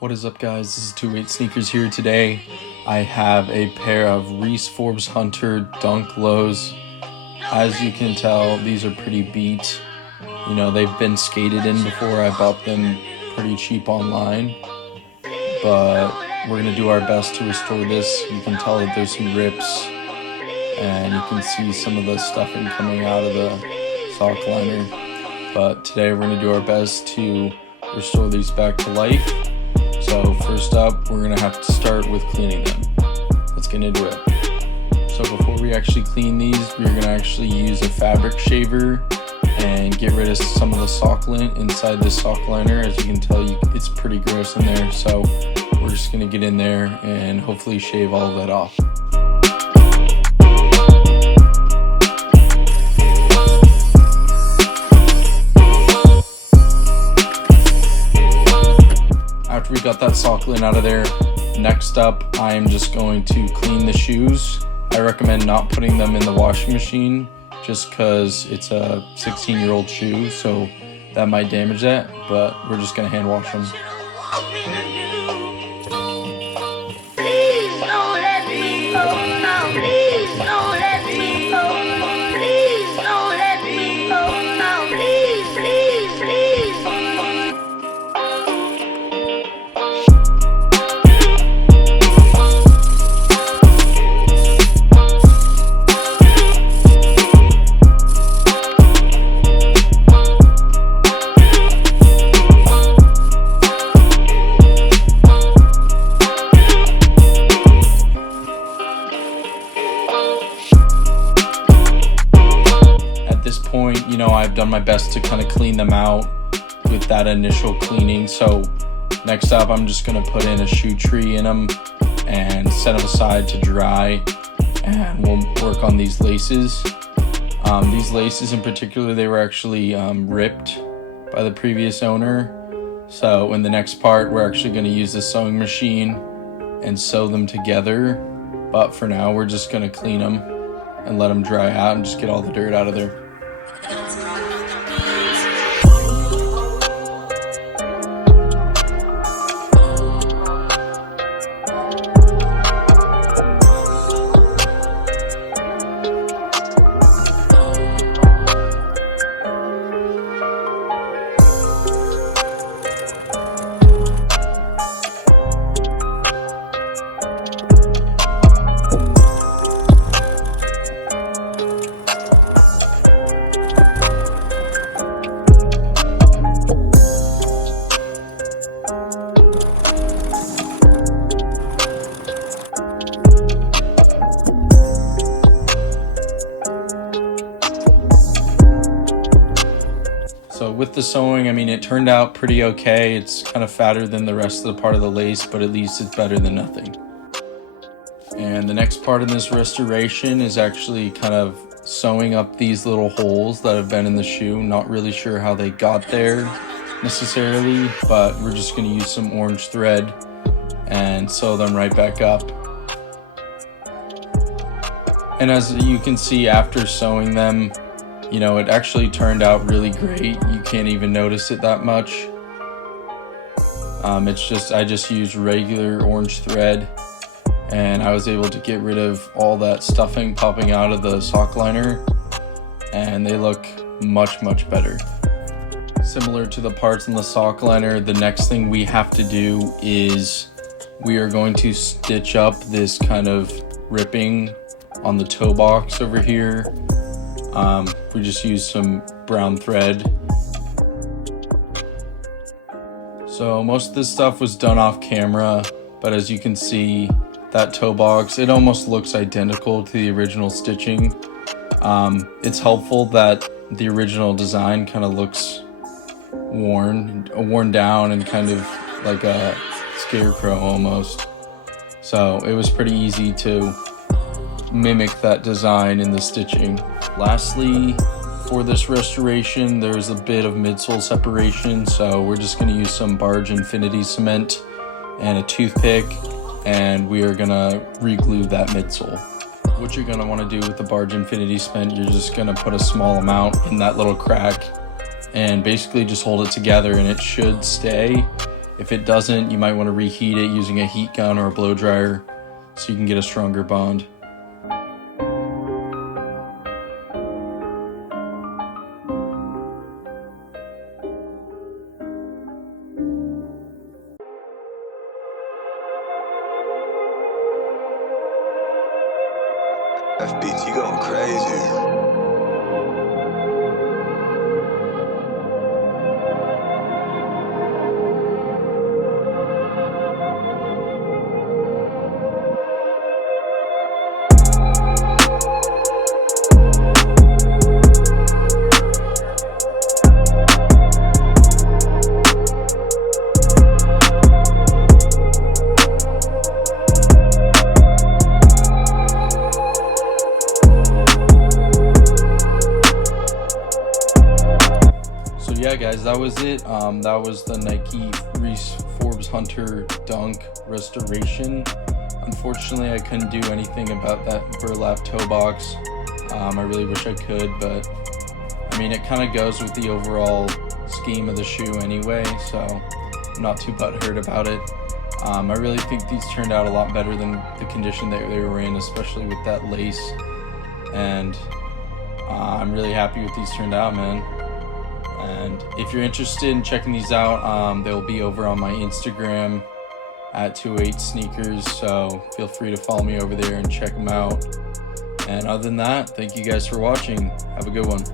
What is up, guys? This is 28 Sneakers here. Today I have a pair of Reese Forbes Hunter Dunk Lows. As you can tell, these are pretty beat. You know, they've been skated in before. I bought them pretty cheap online, but we're gonna do our best to restore this. You can tell that there's some rips and you can see some of the stuffing coming out of the sock liner, but today we're gonna do our best to restore these back to life. So first up, we're gonna have to start with cleaning them. Let's get into it. So before we actually clean these, we're gonna actually use a fabric shaver and get rid of some of the sock lint inside the sock liner. As you can tell, it's pretty gross in there. So we're just gonna get in there and hopefully shave all of that off. After we got that sock lint out of there, next up I am just going to clean the shoes. I recommend not putting them in the washing machine just because it's a 16-year-old shoe, so that might damage that, but we're just gonna hand wash them. Point, you know, I've done my best to kind of clean them out with that initial cleaning. So next up, I'm just going to put in a shoe tree in them and set them aside to dry, and we'll work on these laces. These laces in particular, they were actually ripped by the previous owner. So in the next part, we're actually going to use the sewing machine and sew them together. But for now, we're just going to clean them and let them dry out and just get all the dirt out of there. So with the sewing, I mean, it turned out pretty okay. It's kind of fatter than the rest of the part of the lace, but at least it's better than nothing. And the next part in this restoration is actually kind of sewing up these little holes that have been in the shoe. Not really sure how they got there necessarily, but we're just going to use some orange thread and sew them right back up. And as you can see, after sewing them, you know, it actually turned out really great. You can't even notice it that much. I just used regular orange thread, and I was able to get rid of all that stuffing popping out of the sock liner, and they look much better. Similar to the parts in the sock liner, the next thing we have to do is we are going to stitch up this kind of ripping on the toe box over here. We just used some brown thread. So most of this stuff was done off camera, but as you can see, that toe box, it almost looks identical to the original stitching. It's helpful that the original design kind of looks worn down and kind of like a Scarecrow almost. So it was pretty easy to mimic that design in the stitching. Lastly, for this restoration, there's a bit of midsole separation, so we're just going to use some Barge Infinity cement and a toothpick, and we are going to re-glue that midsole. What you're going to want to do with the Barge Infinity cement, you're just going to put a small amount in that little crack and basically just hold it together, and it should stay. If it doesn't, you might want to reheat it using a heat gun or a blow dryer so you can get a stronger bond. Beatz, you going crazy. Yeah, guys, that was it. That was the Nike Reese Forbes Hunter Dunk Restoration. Unfortunately, I couldn't do anything about that burlap toe box. I really wish I could, but I mean, it kind of goes with the overall scheme of the shoe anyway, so I'm not too butthurt about it. I really think these turned out a lot better than the condition that they were in, especially with that lace, and I'm really happy with these turned out, man. And if you're interested in checking these out, they'll be over on my Instagram at 28 Sneakers, so feel free to follow me over there and check them out. And other than that, thank you guys for watching. Have a good one.